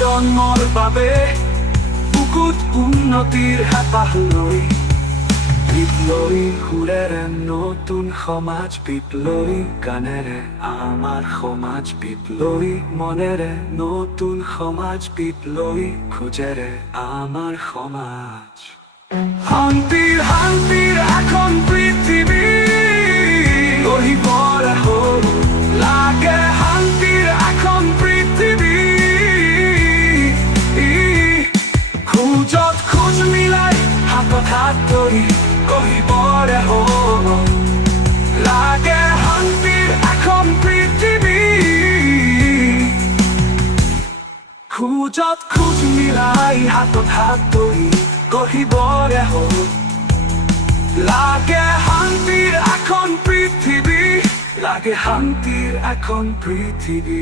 প্ৰজন্মৰ বাবে বুকুত উন্নতিৰ হেঁপাহ লৈ বিপ্লৱী সুৰেৰে নতুন সমাজ বিপ্লৱী গানেৰে আমাৰ সমাজ বিপ্লৱী মনেৰে নতুন সমাজ বিপ্লৱী খোজেৰে আমাৰ সমাজ শান্তিৰ এখন পৃথিৱী গঢ়িবলে হ'ল লাগে শান্তিৰ এখন পৃথিৱী খোজত খোজ মিলাই হাতত হাত ধৰি গঢ়িবলে হ'ল লাগে শান্তিৰ এখন পৃথিৱী খোজত খোজ মিলাই হাতত হাত ধৰি গঢ়িবলে হ'ল লাগে শান্তিৰ এখন পৃথিৱী লাগে শান্তিৰ এখন পৃথিৱী